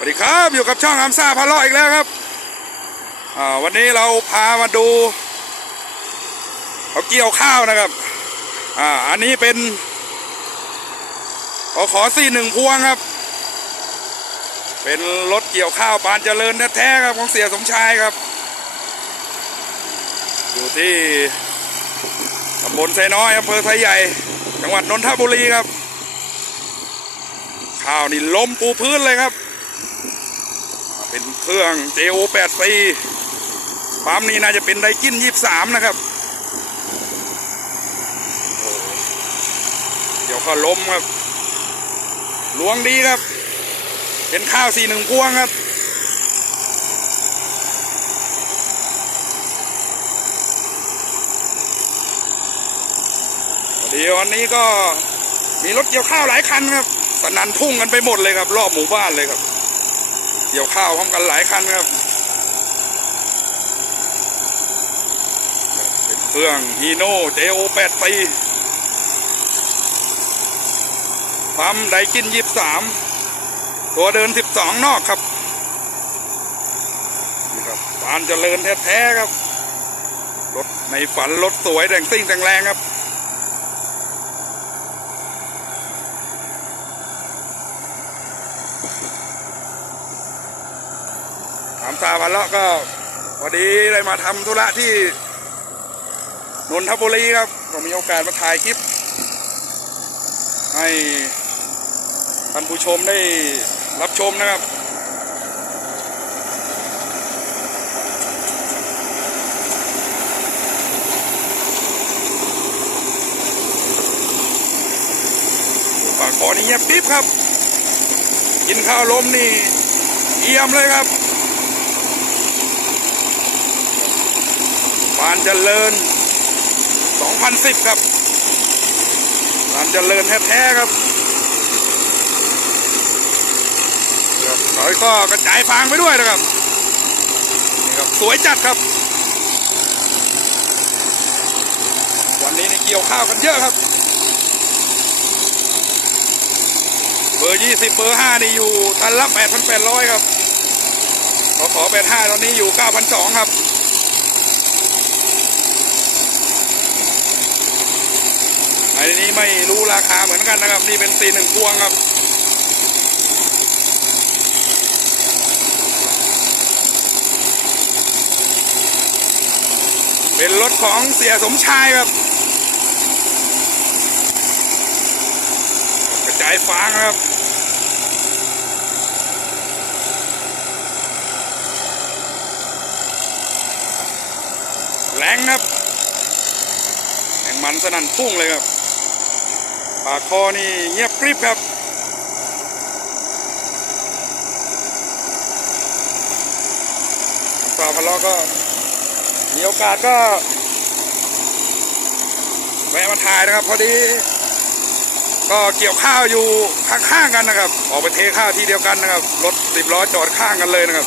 สวัสดีครับอยู่กับช่องอัมซ่าพาเลาะอีกแล้วครับวันนี้เราพามาดูเขาเกี่ยวข้าวนะครับอ่าอันนี้เป็นขอขอสี่หนึ่งพวงครับ เป็นรถเกี่ยวข้าวปานเจริญแท้ๆครับของเสียสมชายครับ อยู่ที่ตำบลไซน้อยอำเภอไซใหญ่ จังหวัดนนทบุรีครับ ข้าวนี่ล้มปูพื้นเลยครับ เป็นเครื่อง JO 8 4 ปั๊มนี้น่าจะเป็นไดกิน23 นะครับเดี๋ยวก็ล้มครับหลวงดีครับ เป็นข้าวสี่หนึ่งพวงครับเดี๋ยววันนี้ก็มีรถเกี่ยวข้าวหลายคันครับสนันทุ่งกันไปหมดเลยครับ รอบหมู่บ้านเลยครับ เกี่ยวข้าวพร้อมกันหลายคันครับเป็นเครื่องฮีโน่เจโอแปดปีปั๊มไดกินยี่สามตัวเดินสิบสองนอกครับนี่ครับบานเจริญแท้ๆครับรถในฝันรถสวยแต่งซิ่งแต่งแรงครับ ถาม ตาพันเลาะก็พอดีได้มาทำธุระที่นนทบุรีครับก็มีโอกาสมาถ่ายคลิป ให้ท่านผู้ชมได้รับชมนะครับปากคอนี่เงียบปิ๊บครับ กินข้าวลมนี่เยี่ยมเลยครับ ปานเจริญ 2010 ครับปานเจริญแท้ๆครับครับถอยก็กระจายฟางไปด้วยนะครับนี่ครับ สวยจัดครับ วันนี้นี่เกี่ยวข้าวกันเยอะครับ เบอร์ 20 เบอร์ 5 นี่อยู่ตันละ8,800 ครับขอขอ85 ตอนนี้อยู่ 9,200 ครับ อันนี้ ไม่รู้ราคาเหมือนกันนะครับ นี่เป็นตีหนึ่งพวงครับเป็นรถของเสียสมชายครับ กระจายฟางครับ แรงครับแห่งมันสนั่นพุ่งเลยครับ ปากคอนี่เงียบกริบครับต่อพะเลาะก็มีโอกาสก็แวะมาถ่ายนะครับ พอดี ก็เกี่ยวข้าวอยู่ข้างๆกันนะครับ ออกไปเทข้าวที่เดียวกันนะครับรถสิบล้อจอดข้างกันเลยนะครับ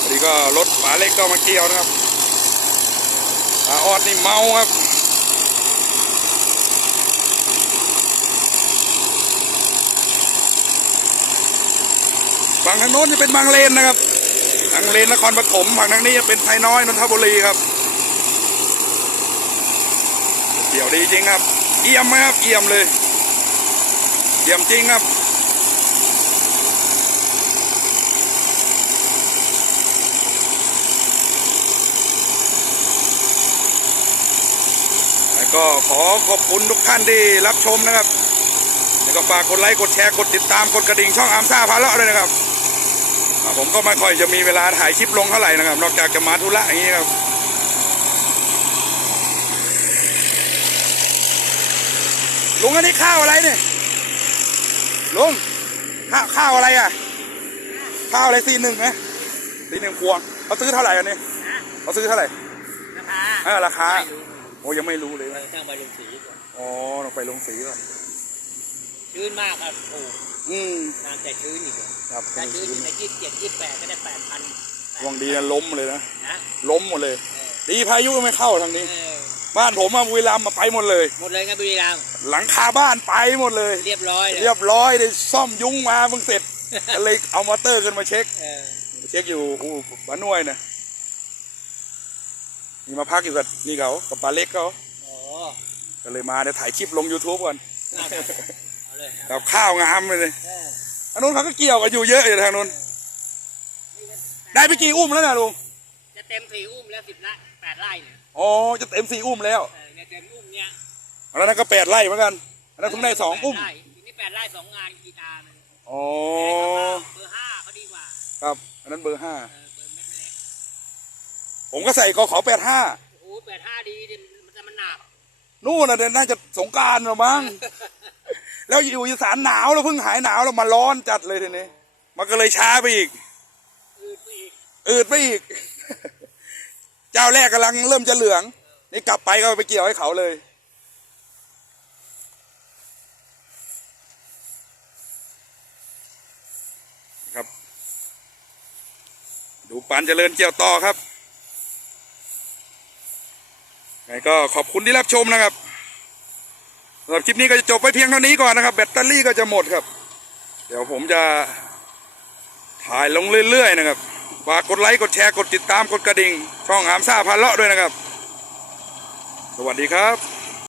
พอดีก็รถป๋าเล็กก็มาเกี่ยวนะครับป๋าออดนี่เมาครับ ฝั่งทางโน้นจะเป็นบางเลนนะครับทางเลนนครปฐมฝั่งทางนี้จะเป็นไทยน้อยนนทบุรีครับเกี่ยวดีจริงครับเยี่ยมไหมครับเยี่ยมเลยเยี่ยมจริงครับแล้วก็ขอขอบคุณทุกท่านที่รับชมนะครับ แล้วก็ฝากกดไลค์ กดแชร์ กดติดตาม กดกระดิ่งช่องอามซ่าพาเลาะด้วยนะครับ ผมก็ไม่ค่อยจะมีเวลาถ่ายคลิปลงเท่าไหร่นะครับ นอกจากจะมาธุระอย่างนี้ครับลุงอันนี้ข้าวอะไรเนี่ยลุงข้าวข้าวอะไรอะ ข้าวอะไรซีหนึ่งนะซีหนึ่งพวงเขาซื้อเท่าไหร่อันนี้เขาซื้อเท่าไหร่ราคาเออราคาไม่รู้โอ้ยังไม่รู้เลยเราช่างไปลงสีก่อนอ๋อเราไปลงสีก่อนชื้นมากครับโอ้ อืมนานแต่ชื้นอีกอะครับถ้าชื้นอยู่ในยี่สิบเจ็ดยี่สิบแปดก็ได้แปดพันดวงดีนะล้มเลยนะนะล้มหมดเลยเออดีพายุไม่เข้าทางนี้ เออบ้านผมมาบุรีรัมย์มาไปหมดเลย หมดเลยครับบุรีรัมย์หลังคาบ้านไปหมดเลย เรียบร้อยเลยเรียบร้อยได้ซ่อมยุ้งมาเพิ่งเสร็จก็เลยเอามอเตอร์ขึ้นมาเช็ค เออเช็คอยู่อู่บ้านน่วยนะนี่มาพักอยู่กับนี่เขากับปลาเล็กเขาโอ้ก็เลยมาเดี๋ยวถ่ายคลิปลง YouTube ก่อน น่าจะ เอาเลยครับกับข้าวงามเลยเอออันนู้นเขาก็เกี่ยวกันอยู่เยอะอยู่ทางนู้นได้ไปกี่อุ้มแล้วนะลุงจะเต็มสี่อุ้มแล้วสิบไร่แปดไร่เนี่ยอ๋อจะเต็มสี่อุ้มแล้วเออเนี่ยเต็มอุ้มเนี่ยอันนั้นก็แปดไร่เหมือนกันอันนั้นเพิ่งได้สองอุ้มแปดไร่ทีนี้แปดไร่สองงานกีตาร์มันอ๋อเบอร์ห้าเขาดีกว่าครับอันนั้นเบอร์ห้าเออเบอร์เม็ดเล็กผมก็ใส่กขอแปดห้าโอ้แปดห้าดีดิมันจะมันหนักนู่นน่ะเดี๋ยวน่าจะสงกรารหรอมั้ง แล้วอยู่อีสานหนาวแล้วเพิ่งหายหนาวแล้วมาร้อนจัดเลยทีนี้ มันก็เลยช้าไปอีกอืดไปอีกอืดไปอีก เจ้าแรกกำลังเริ่มจะเหลือง นี่กลับไปก็ไปเกี่ยวให้เขาเลยครับ ดูปานเจริญเกี่ยวต่อครับไงก็ขอบคุณที่รับชมนะครับ สำหรับคลิปนี้ก็จะจบไปเพียงเท่านี้ก่อนนะครับ แบตเตอรี่ก็จะหมดครับ เดี๋ยวผมจะถ่ายลงเรื่อยๆนะครับฝากกดไลค์กดแชร์กดติดตามกดกระดิ่ง ช่องหามซ่าพันเลาะด้วยนะครับ สวัสดีครับ